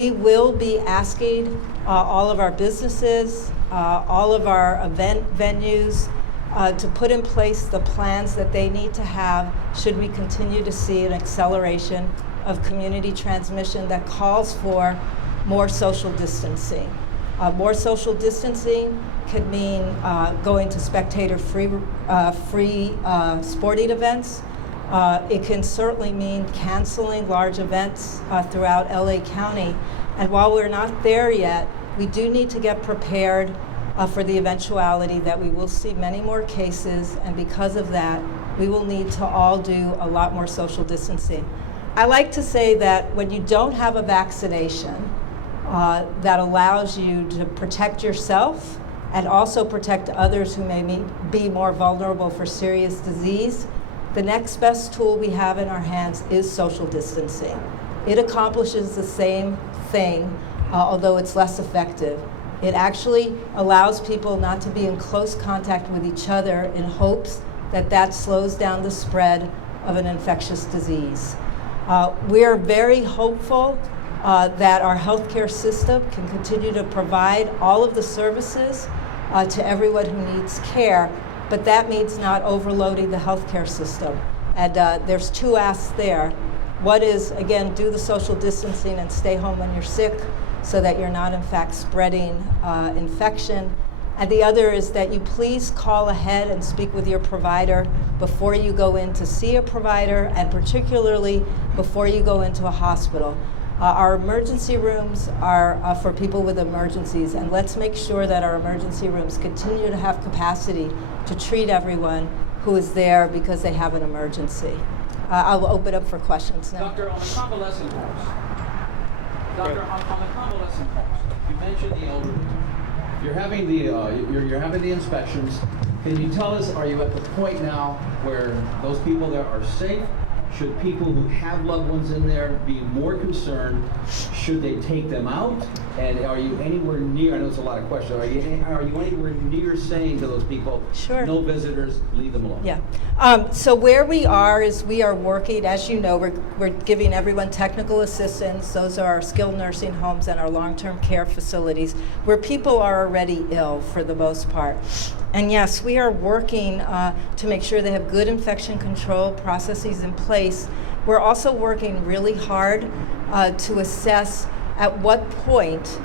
We will be asking all of our businesses, all of our event venues to put in place the plans that they need to have should we continue to see an acceleration of community transmission that calls for more social distancing. More social distancing could mean going to spectator-free sporting events. It can certainly mean canceling large events throughout LA County. And while we're not there yet, we do need to get prepared for the eventuality that we will see many more cases, and because of that, we will need to all do a lot more social distancing. I like to say that when you don't have a vaccination that allows you to protect yourself and also protect others who may be more vulnerable for serious disease, the next best tool we have in our hands is social distancing. It accomplishes the same thing, although it's less effective. It actually allows people not to be in close contact with each other in hopes that that slows down the spread of an infectious disease. We are very hopeful that our healthcare system can continue to provide all of the services to everyone who needs care, but that means not overloading the healthcare system. And there's two asks there. One is, again, do the social distancing and stay home when you're sick so that you're not, in fact, spreading infection. And the other is that you please call ahead and speak with your provider before you go in to see a provider, and particularly before you go into a hospital. Our emergency rooms are for people with emergencies, and let's make sure that our emergency rooms continue to have capacity to treat everyone who is there because they have an emergency. I'll open up for questions now. Doctor, on the convalescent homes, on the convalescent homes, you mentioned the elderly. You're having you're having the inspections. Can you tell us, are you at the point now where those people there are safe? Should people who have loved ones in there be more concerned? Should they take them out? And are you anywhere near, I know it's a lot of questions, are you anywhere near saying to those people, sure, no visitors, leave them alone? Yeah. So where we are is we are working, as you know, we're giving everyone technical assistance. Those are our skilled nursing homes and our long-term care facilities where people are already ill for the most part. And yes, we are working to make sure they have good infection control processes in place. We're also working really hard to assess at what point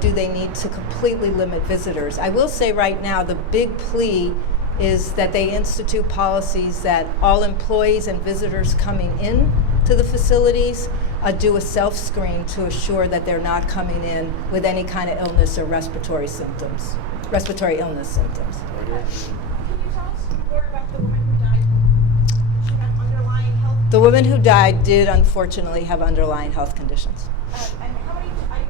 do they need to completely limit visitors. I will say right now, the big plea is that they institute policies that all employees and visitors coming in to the facilities do a self-screen to assure that they're not coming in with any kind of illness or respiratory illness symptoms. Can you tell us more about the woman who died? Did she have underlying health? The woman who died did unfortunately have underlying health conditions. And how many, I'm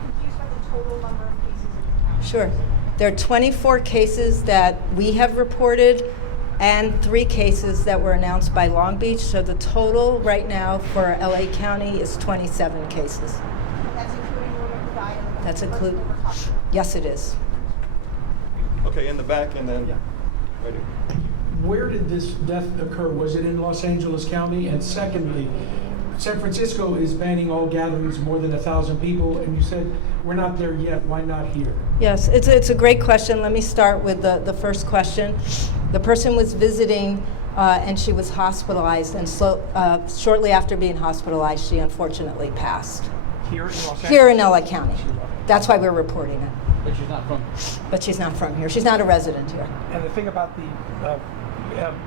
confused about the total number of cases in the county. Sure. There are 24 cases that we have reported and 3 cases that were announced by Long Beach. So the total right now for LA County is 27 cases. And that's including the woman who died? That's included. Yes, it is. Okay, in the back, and then right here. Where did this death occur? Was it in Los Angeles County? And secondly, San Francisco is banning all gatherings more than 1,000 people, and you said we're not there yet. Why not here? Yes, it's a great question. Let me start with the first question. The person was visiting and she was hospitalized, and shortly after being hospitalized, she unfortunately passed. Here in Los Angeles? Here in LA County. That's why we're reporting it. But she's not from. But she's not from here. She's not a resident here. And the thing about the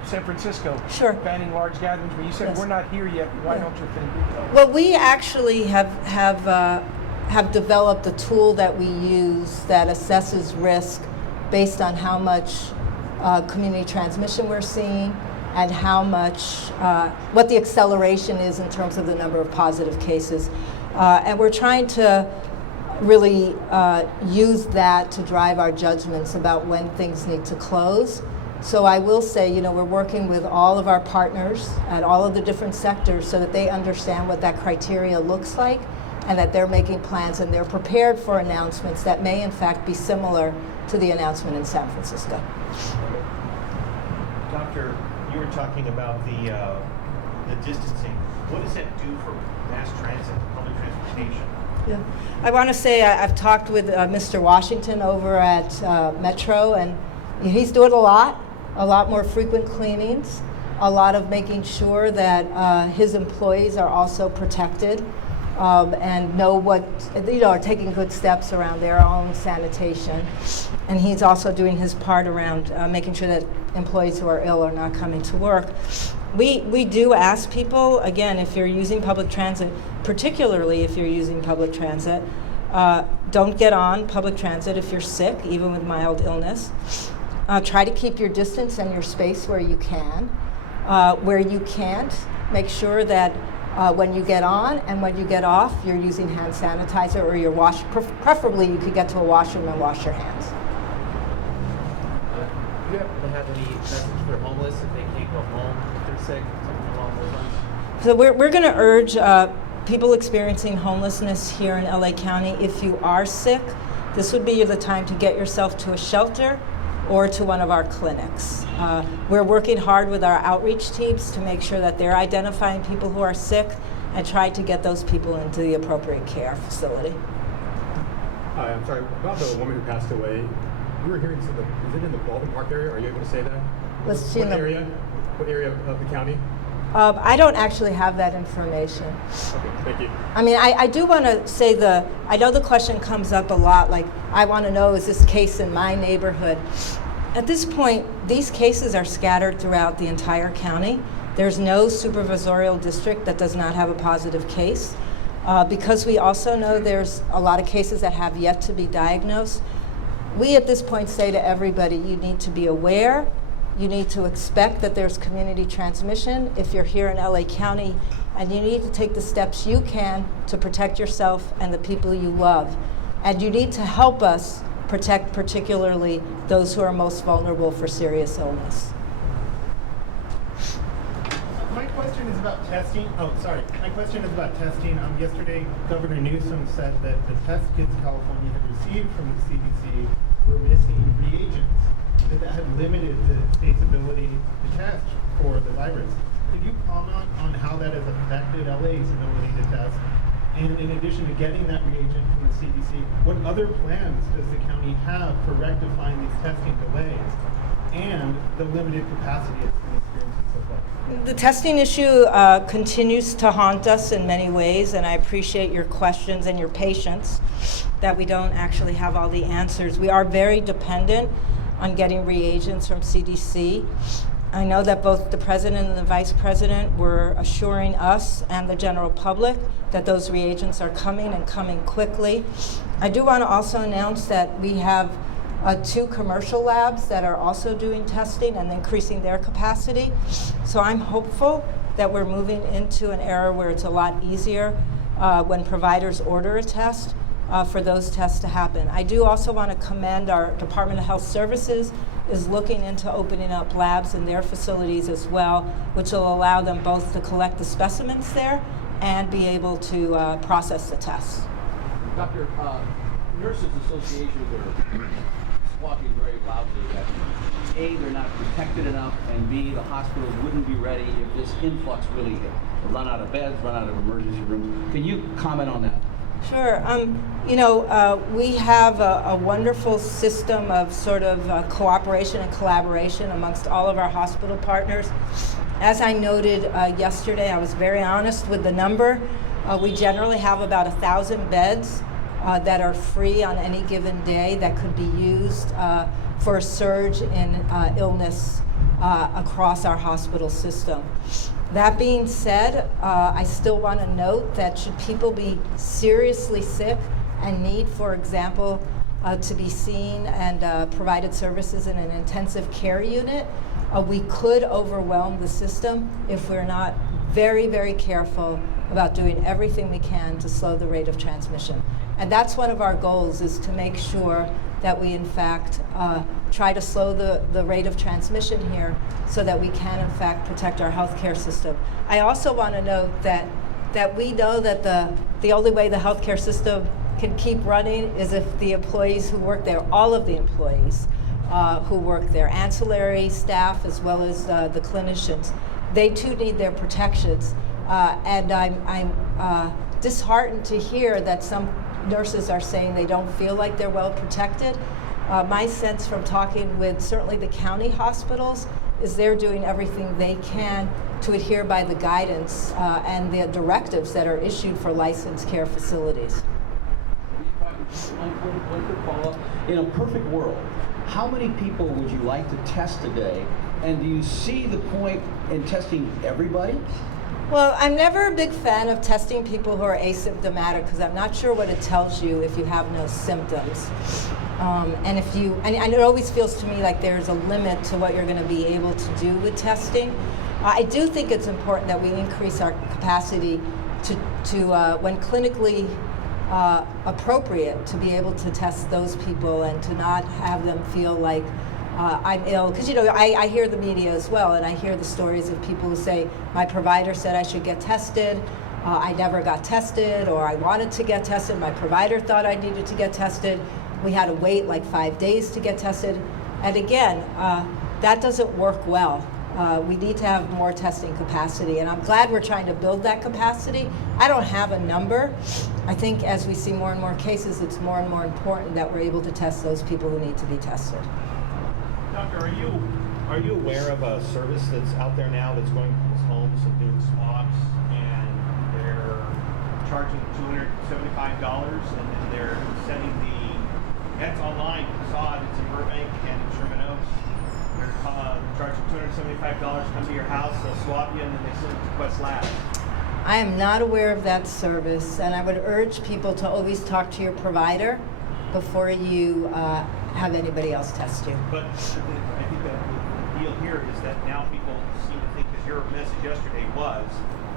San Francisco Sure. banning large gatherings, but you said Yes. we're not here yet. Why don't you think? Well, we actually have developed a tool that we use that assesses risk based on how much community transmission we're seeing and how much, what the acceleration is in terms of the number of positive cases. And we're trying to really use that to drive our judgments about when things need to close. So I will say, we're working with all of our partners at all of the different sectors so that they understand what that criteria looks like and that they're making plans and they're prepared for announcements that may in fact be similar to the announcement in San Francisco. Doctor, you were talking about the distancing. What does that do for mass transit, public transportation? Yeah. I want to say I've talked with Mr. Washington over at Metro, and he's doing a lot more frequent cleanings, a lot of making sure that his employees are also protected and know what, are taking good steps around their own sanitation. And he's also doing his part around making sure that employees who are ill are not coming to work. We do ask people, again, if you're using public transit, particularly if you're using public transit, don't get on public transit if you're sick, even with mild illness. Try to keep your distance and your space where you can. Where you can't, make sure that when you get on and when you get off, you're using hand sanitizer, or your preferably you could get to a washroom and wash your hands. Do you happen to have any message for homeless if they can't go home, if they're sick, something along those lines? So we're going to urge people experiencing homelessness here in LA County, if you are sick, this would be the time to get yourself to a shelter or to one of our clinics. We're working hard with our outreach teams to make sure that they're identifying people who are sick and try to get those people into the appropriate care facility. Hi, I'm sorry, about the woman who passed away. We were hearing some, is it in the Baldwin Park area? Are you able to say that? Was she in What the- area? What area of the county? I don't actually have that information. Okay, thank you. I mean, I do want to say I know the question comes up a lot, like, I want to know, is this case in my neighborhood? At this point, these cases are scattered throughout the entire county. There's no supervisorial district that does not have a positive case. Because we also know there's a lot of cases that have yet to be diagnosed, we at this point say to everybody, you need to be aware, you need to expect that there's community transmission if you're here in LA County, and you need to take the steps you can to protect yourself and the people you love. And you need to help us protect particularly those who are most vulnerable for serious illness. My question is about testing. Oh, sorry. My question is about testing. Yesterday, Governor Newsom said that the test kits California had received from the CDC were missing reagents, that had limited the state's ability to test for the virus. Could you comment on how that has affected LA's ability to test? And in addition to getting that reagent from the CDC, what other plans does the county have for rectifying these testing delays and the limited capacity it's been experiencing so far? The testing issue continues to haunt us in many ways, and I appreciate your questions and your patience that we don't actually have all the answers. We are very dependent on getting reagents from CDC. I know that both the president and the vice president were assuring us and the general public that those reagents are coming and coming quickly. I do want to also announce that we have 2 commercial labs that are also doing testing and increasing their capacity. So I'm hopeful that we're moving into an era where it's a lot easier when providers order a test for those tests to happen. I do also want to commend our Department of Health Services is looking into opening up labs in their facilities as well, which will allow them both to collect the specimens there and be able to process the tests. Doctor, Nurses Associations are squawking very loudly that A, they're not protected enough, and B, the hospitals wouldn't be ready if this influx really hit. They'll run out of beds, run out of emergency rooms. Can you comment on that? Sure. We have a wonderful system of sort of cooperation and collaboration amongst all of our hospital partners. As I noted yesterday, I was very honest with the number. We generally have about 1,000 beds that are free on any given day that could be used for a surge in illness across our hospital system. That being said, I still want to note that should people be seriously sick and need, for example, to be seen and provided services in an intensive care unit, we could overwhelm the system if we're not very, very careful about doing everything we can to slow the rate of transmission. And that's one of our goals, is to make sure that we, in fact, try to slow the rate of transmission here so that we can, in fact, protect our healthcare system. I also want to note that we know that the only way the healthcare system can keep running is if the employees who work there, all of the employees who work there, ancillary staff as well as the clinicians, they too need their protections. And I'm disheartened to hear that some nurses are saying they don't feel like they're well protected. My sense from talking with certainly the county hospitals is they're doing everything they can to adhere by the guidance and the directives that are issued for licensed care facilities. One quick follow-up. In a perfect world, how many people would you like to test today? And do you see the point in testing everybody? Well, I'm never a big fan of testing people who are asymptomatic because I'm not sure what it tells you if you have no symptoms. And it always feels to me like there's a limit to what you're going to be able to do with testing. I do think it's important that we increase our capacity to when clinically appropriate, to be able to test those people and to not have them feel like I'm ill. Because, I hear the media as well, and I hear the stories of people who say, my provider said I should get tested, I never got tested, or I wanted to get tested, my provider thought I needed to get tested. We had to wait like 5 days to get tested. And again, that doesn't work well. We need to have more testing capacity, and I'm glad we're trying to build that capacity. I don't have a number. I think as we see more and more cases, it's more and more important that we're able to test those people who need to be tested. Doctor, are you aware of a service that's out there now that's going to people's homes and doing swabs, and they're charging $275, and then they're sending that's online. I saw it. It's in Burbank and in Sherman Oaks. They're charging $275, come to your house, they'll swab you, and then they send it to Quest Labs. I am not aware of that service, and I would urge people to always talk to your provider before you have anybody else test you. But I think that the deal here is that now people seem to think, because your message yesterday was,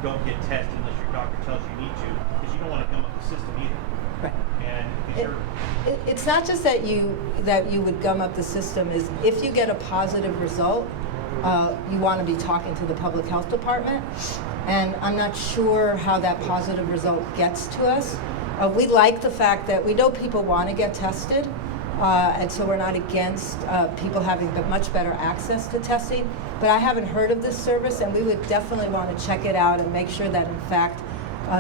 don't get tested unless your doctor tells you need to, because you don't want to gum up the system either. Right. And it's not just that you would gum up the system. Is if you get a positive result, you want to be talking to the public health department, and I'm not sure how that positive result gets to us. We like the fact that we know people want to get tested, and so we're not against people having much better access to testing, but I haven't heard of this service, and we would definitely want to check it out and make sure that in fact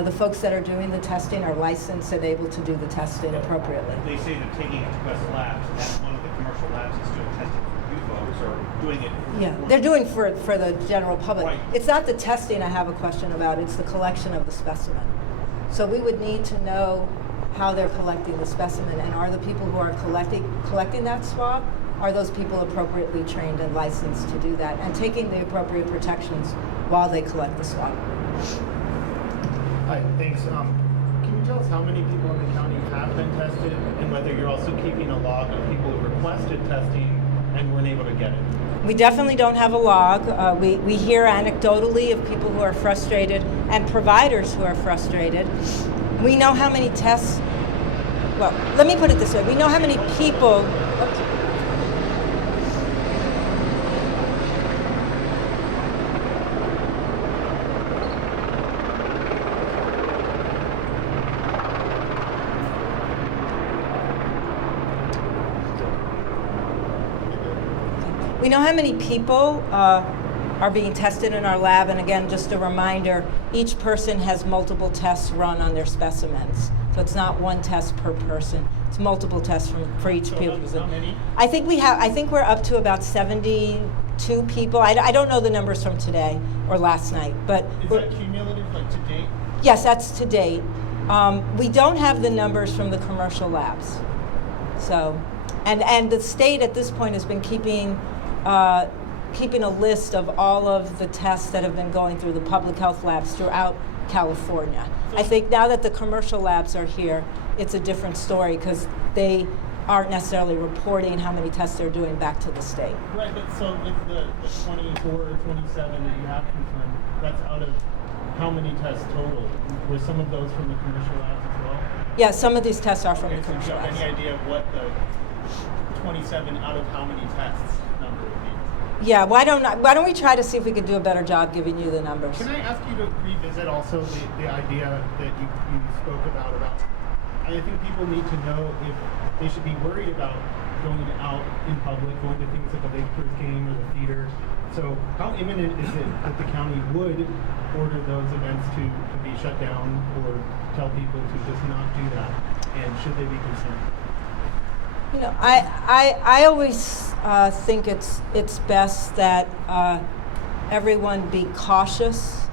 the folks that are doing the testing are licensed and able to do the testing appropriately. they say they're taking it to Quest Labs, and that's one of the commercial labs that's doing testing for you folks, or doing it. Yeah, they're doing for the general public. Right. It's not the testing I have a question about, it's the collection of the specimen. So we would need to know how they're collecting the specimen, and are the people who are collecting that swab, are those people appropriately trained and licensed to do that, and taking the appropriate protections while they collect the swab. Hi, thanks. Can you tell us how many people in the county have been tested, and whether you're also keeping a log of people who requested testing and weren't able to get it? We definitely don't have a log. We hear anecdotally of people who are frustrated and providers who are frustrated. We know how many tests, well, let me put it this way. We know how many people, we know how many people are being tested in our lab, and again, just a reminder, each person has multiple tests run on their specimens. So it's not one test per person. It's multiple tests for each person. How many? I think we're up to about 72 people. I don't know the numbers from today or last night, but Is that cumulative, like to date? yes, that's to date. We don't have the numbers from the commercial labs. So, and the state at this point has been keeping a list of all of the tests that have been going through the public health labs throughout California. I think now that the commercial labs are here, it's a different story because they aren't necessarily reporting how many tests they're doing back to the state. Right, but so if the 24 or 27 that you have confirmed, that's out of how many tests total? Were some of those from the commercial labs as well? Yeah, some of these tests are from Okay, the so do you commercial have labs. any idea of what the 27 out of how many tests number would be? Yeah, why don't we try to see if we could do a better job giving you the numbers? Can I ask you to revisit also the idea that you spoke about I think people need to know if they should be worried about going out in public, going to things like a Lakers game or the theater. So how imminent is it that the county would order those events to be shut down or tell people to just not do that? And should they be concerned? You know, I always think it's best that everyone be cautious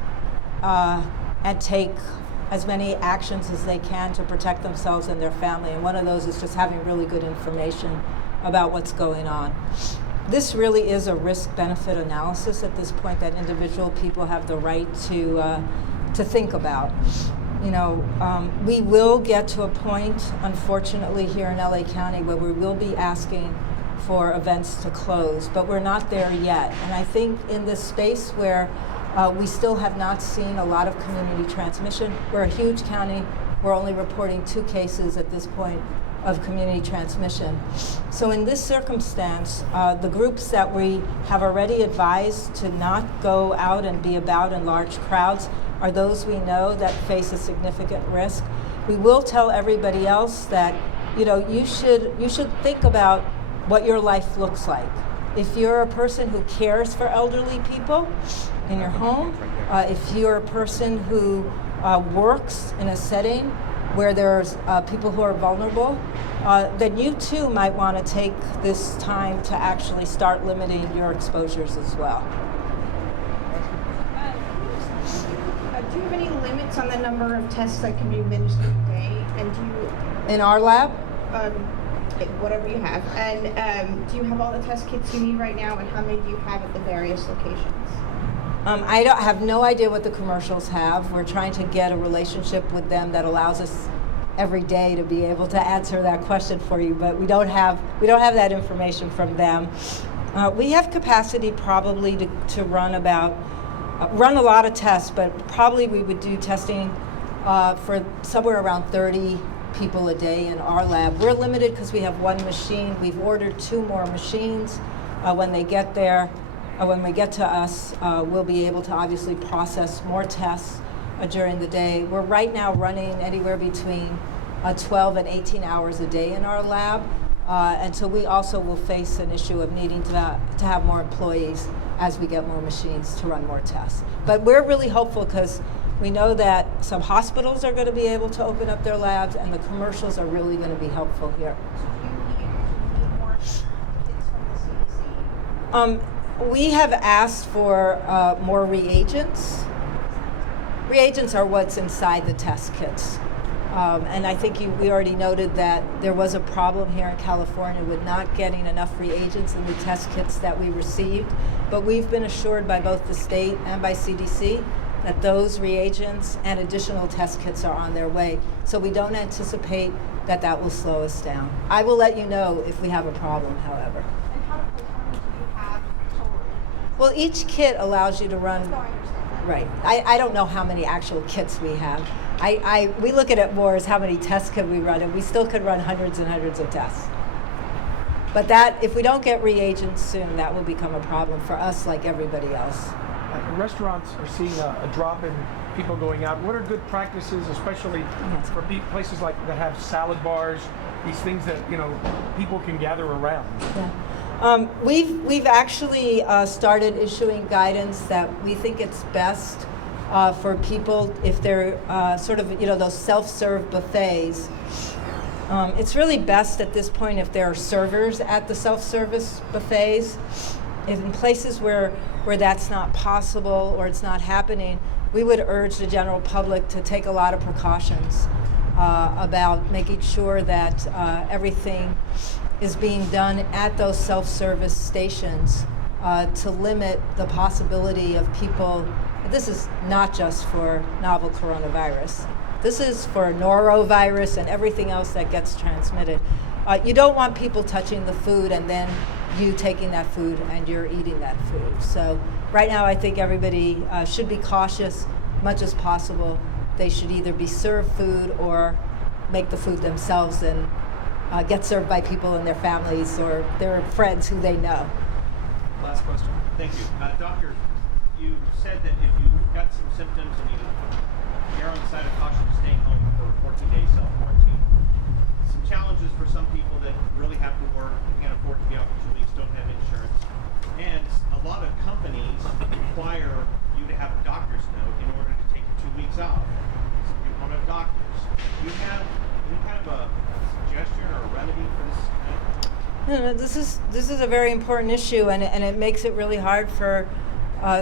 and take as many actions as they can to protect themselves and their family. And one of those is just having really good information about what's going on. This really is a risk-benefit analysis at this point that individual people have the right to think about. You know, we will get to a point, unfortunately, here in LA County where we will be asking for events to close, but we're not there yet. And I think in this space where we still have not seen a lot of community transmission, we're a huge county, we're only reporting 2 cases at this point of community transmission. So in this circumstance, the groups that we have already advised to not go out and be about in large crowds are those we know that face a significant risk. We will tell everybody else that, you know, you should think about what your life looks like. If you're a person who cares for elderly people in your home, if you're a person who works in a setting where there's people who are vulnerable, then you too might want to take this time to actually start limiting your exposures as well. Do you have any limits on the number of tests that can be administered a day? And do you, In our lab, whatever you have, and do you have all the test kits you need right now, and how many do you have at the various locations? I have no idea what the commercials have. We're trying to get a relationship with them that allows us every day to be able to answer that question for you, but we don't have that information from them. We have capacity probably to run a lot of tests, but probably we would do testing for somewhere around 30 people a day in our lab. We're limited because we have 1 machine. We've ordered 2 more machines. When they get there, when we get to us, we'll be able to obviously process more tests during the day. We're right now running anywhere between 12 and 18 hours a day in our lab. And so we also will face an issue of needing to have more employees as we get more machines to run more tests. But we're really hopeful because we know that some hospitals are going to be able to open up their labs, and the commercials are really going to be helpful here. So do you need more kits from the CDC? We have asked for more reagents. Reagents are what's inside the test kits. And I think we already noted that there was a problem here in California with not getting enough reagents in the test kits that we received. But we've been assured by both the state and by CDC that those reagents and additional test kits are on their way. So we don't anticipate that will slow us down. I will let you know if we have a problem, however. And how many do you have total? Well, each kit allows you to run. No, I understand that. Right. I don't know how many actual kits we have. We look at it more as how many tests could we run, and we still could run hundreds and hundreds of tests. But that, if we don't get reagents soon, that will become a problem for us like everybody else. Restaurants are seeing a drop in people going out. What are good practices, especially for places like that have salad bars, these things that people can gather around? Yeah. We've actually started issuing guidance that we think it's best for people if they're sort of those self-serve buffets. It's really best at this point if there are servers at the self-service buffets. In places where that's not possible or it's not happening, we would urge the general public to take a lot of precautions about making sure that everything is being done at those self-service stations to limit the possibility of people. This is not just for novel coronavirus. This is for norovirus and everything else that gets transmitted. You don't want people touching the food and then you taking that food and you're eating that food. So right now I think everybody should be cautious much as possible. They should either be served food or make the food themselves and get served by people in their families or their friends who they know. Last question. Thank you. Doctor, you said that if you've got some symptoms and you're on the side of caution, stay home for 14 days self-quarantine. Some challenges for some people that really have to work, can't afford to be out for 2 weeks, don't have insurance. And a lot of companies require you to have a doctor's note in order to take your 2 weeks off. So you want a doctor's. Do you have any kind of a suggestion or a remedy for this? No, this is a very important issue, and it makes it really hard for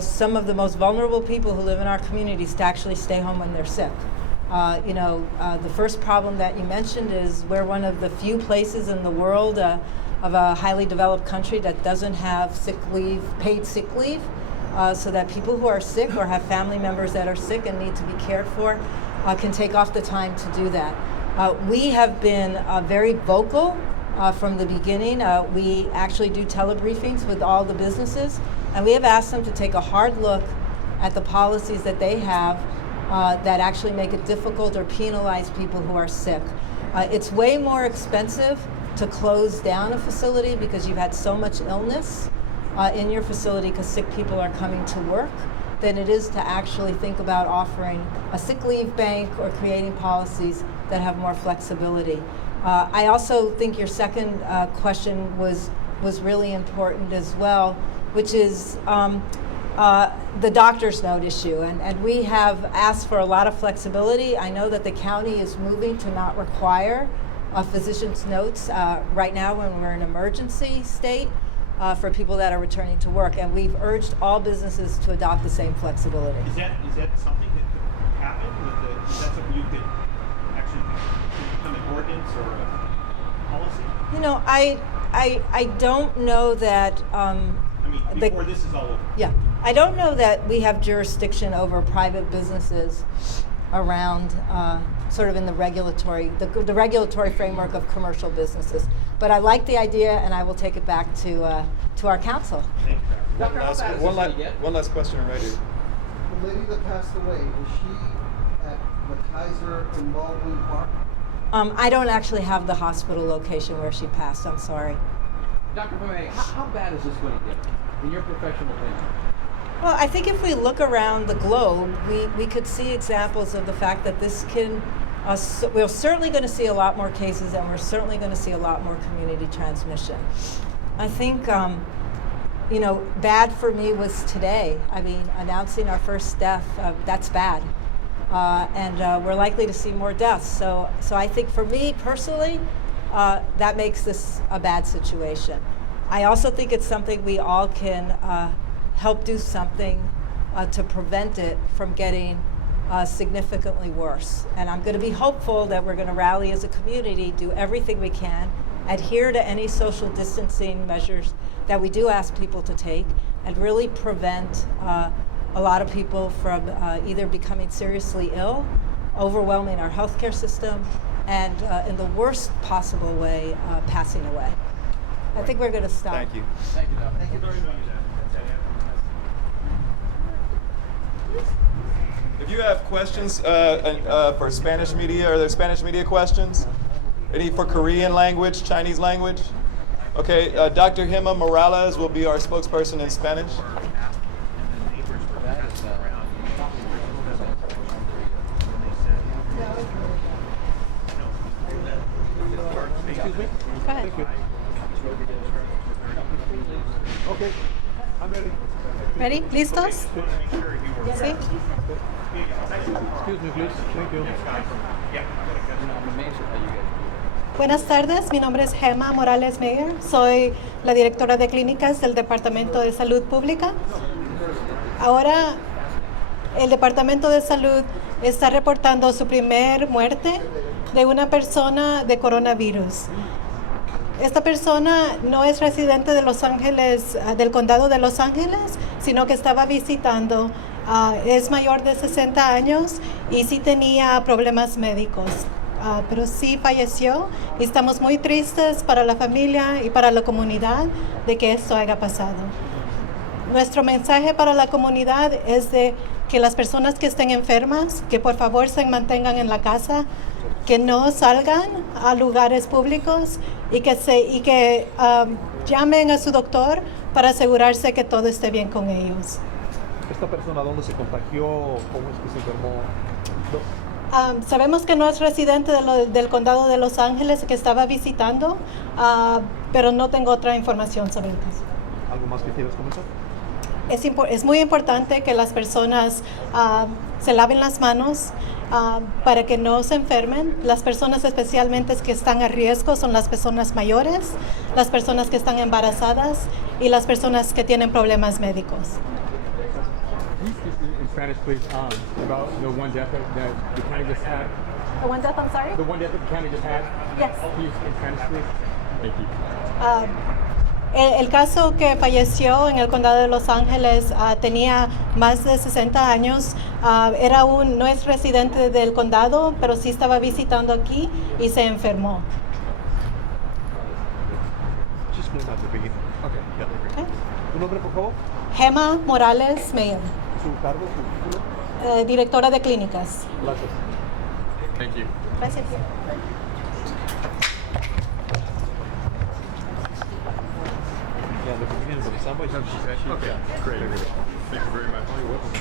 some of the most vulnerable people who live in our communities to actually stay home when they're sick. The first problem that you mentioned is we're one of the few places in the world of a highly developed country that doesn't have paid sick leave, so that people who are sick or have family members that are sick and need to be cared for can take off the time to do that. We have been very vocal from the beginning. We actually do telebriefings with all the businesses, and we have asked them to take a hard look at the policies that they have that actually make it difficult or penalize people who are sick. It's way more expensive to close down a facility because you've had so much illness in your facility because sick people are coming to work than it is to actually think about offering a sick leave bank or creating policies that have more flexibility. I also think your second question was really important as well, which is the doctor's note issue. And we have asked for a lot of flexibility. I know that the county is moving to not require physician's notes right now when we're in emergency state for people that are returning to work. And we've urged all businesses to adopt the same flexibility. Is that something that could happen? Is that something you could actually become an ordinance or a policy? You know, I don't know that. Before this is all over. Yeah, I don't know that we have jurisdiction over private businesses around sort of in the regulatory framework of commercial businesses. But I like the idea, and I will take it back to our council. Thank you. One last question right here. The lady that passed away, is she at the Kaiser in Baldwin Park? I don't actually have the hospital location where she passed. I'm sorry. Dr. Boumé, how bad is this going to get, in your professional opinion? Well, I think if we look around the globe, we could see examples of the fact that this can, we're certainly going to see a lot more cases, and we're certainly going to see a lot more community transmission. I think, bad for me was today. I mean, announcing our first death, that's bad. And we're likely to see more deaths. So I think for me personally, that makes this a bad situation. I also think it's something we all can help do something to prevent it from getting significantly worse. And I'm going to be hopeful that we're going to rally as a community, do everything we can, adhere to any social distancing measures that we do ask people to take, and really prevent a lot of people from either becoming seriously ill, overwhelming our healthcare system, and in the worst possible way, passing away. I think we're going to stop. Thank you. Thank you, Dr. Thank you very much. If you have questions for Spanish media, are there Spanish media questions? Any for Korean language, Chinese language? Okay, Dr. Hema Morales will be our spokesperson in Spanish. Excuse me? Go ahead. Okay, I'm ready. Ready? ¿Listos? Sí. Excuse me, please. Thank you. Buenas tardes, mi nombre es Gemma Morales Meyer, soy la directora de clínicas del Departamento de Salud Pública. Ahora el Departamento de Salud está reportando su primer muerte de una persona de coronavirus. Esta persona no es residente de Los Ángeles, del condado de Los Ángeles, sino que estaba visitando. Es mayor de 60 años y sí tenía problemas médicos, pero sí falleció y estamos muy tristes para la familia y para la comunidad de que esto haya pasado. Nuestro mensaje para la comunidad es de que las personas que estén enfermas, que por favor se mantengan en la casa, que no salgan a lugares públicos y que llamen a su doctor para asegurarse que todo esté bien con ellos. ¿Esta persona dónde se contagió? ¿Cómo es que se enfermó? Sabemos que no es residente del condado de Los Ángeles, que estaba visitando, pero no tengo otra información sobre el caso. ¿Algo más que quieras comentar? Es muy importante que las personas se laven las manos para que no se enfermen. Las personas especialmente que están a riesgo son las personas mayores, las personas que están embarazadas y las personas que tienen problemas médicos. Can you speak in Spanish, please, about the one death that the county just had? The one death, I'm sorry? The one death that the county just had? Yes. Can you speak in Spanish, please? Thank you. El caso que falleció en el condado de Los Ángeles tenía más de 60 años, no es residente del condado, pero sí estaba visitando aquí y se enfermó. Just explain at the beginning. Okay, yeah. Okay. ¿Tu nombre, por favor? Gema Morales Meyer, ¿Su cargo, su título? directora de clínicas. Gracias. Thank you. Gracias. Yeah, the beginning of the somebody. Okay, great. Thank you very much. Oh, you're welcome.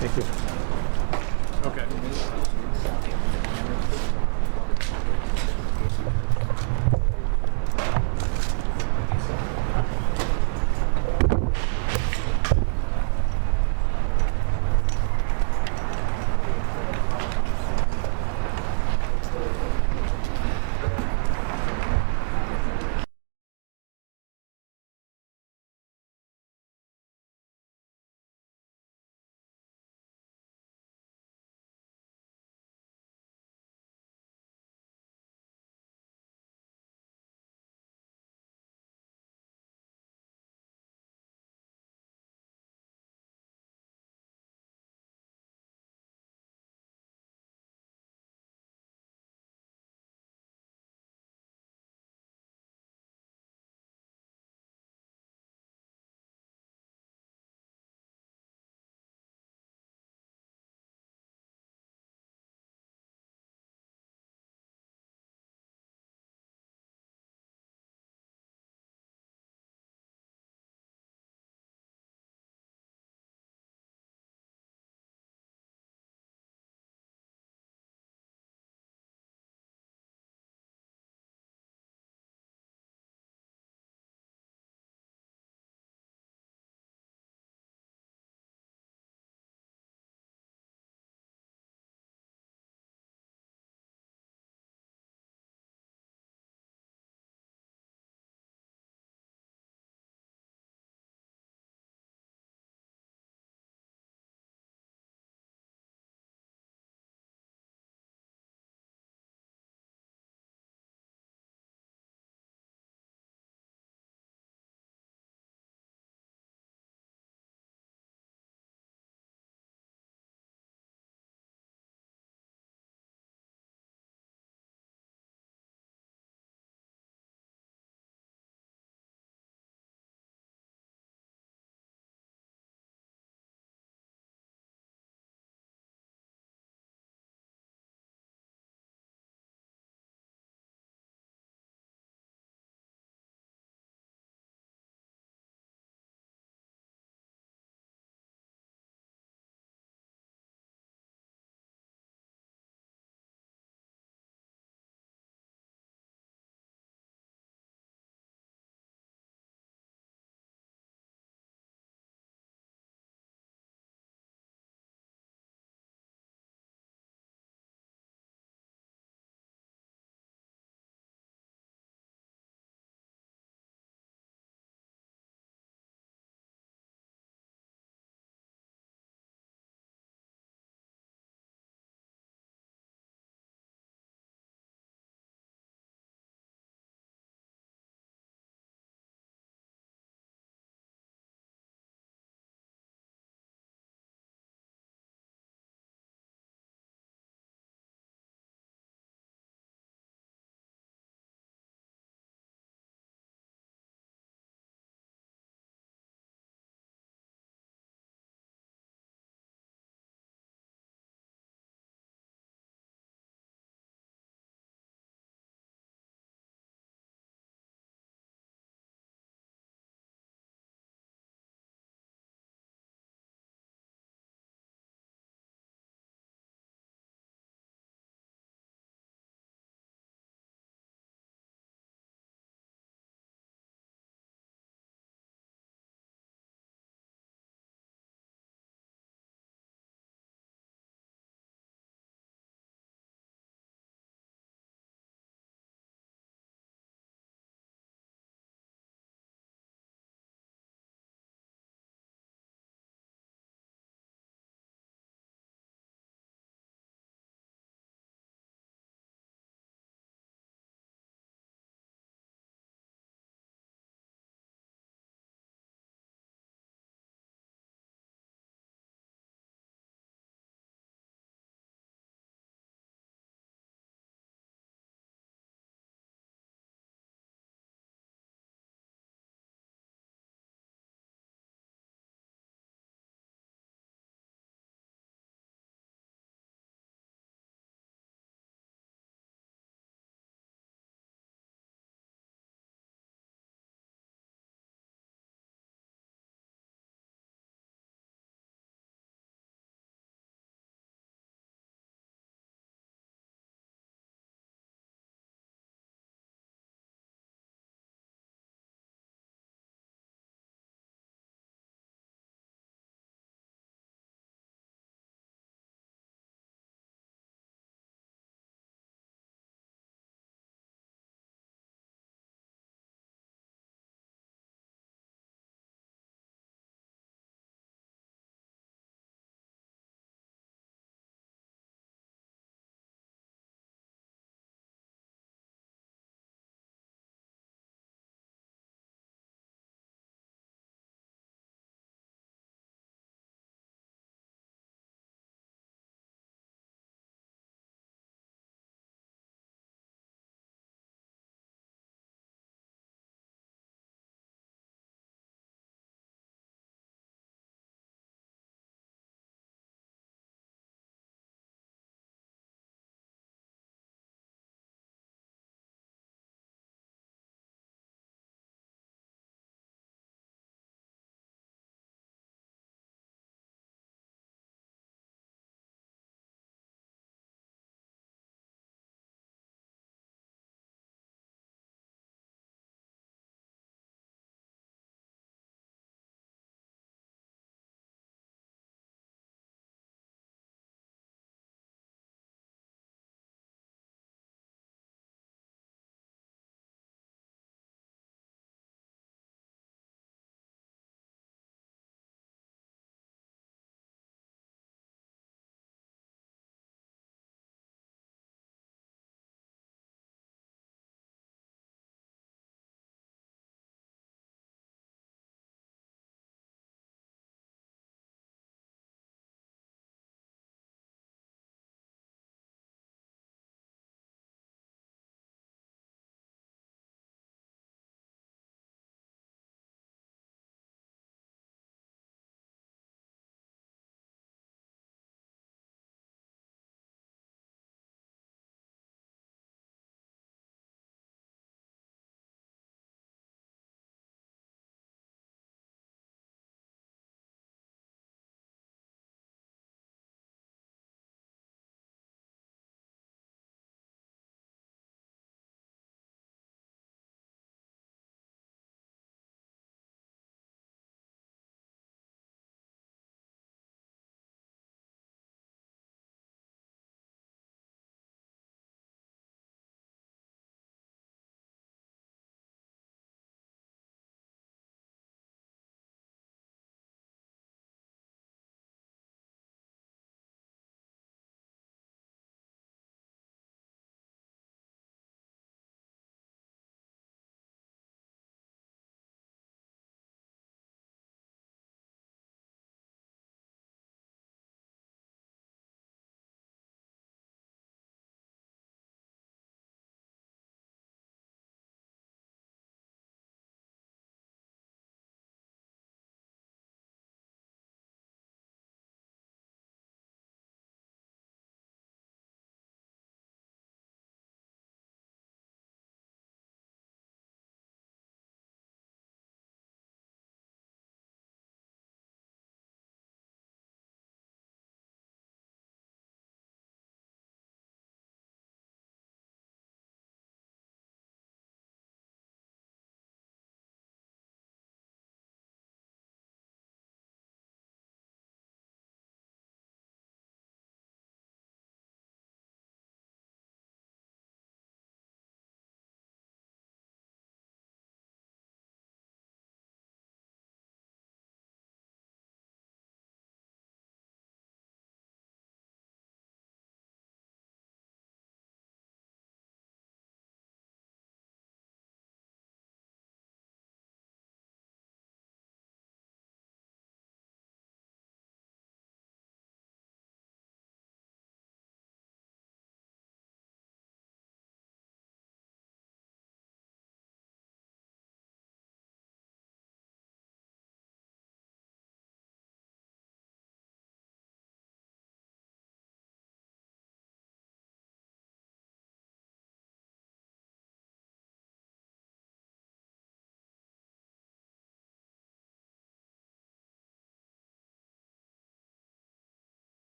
Thank you.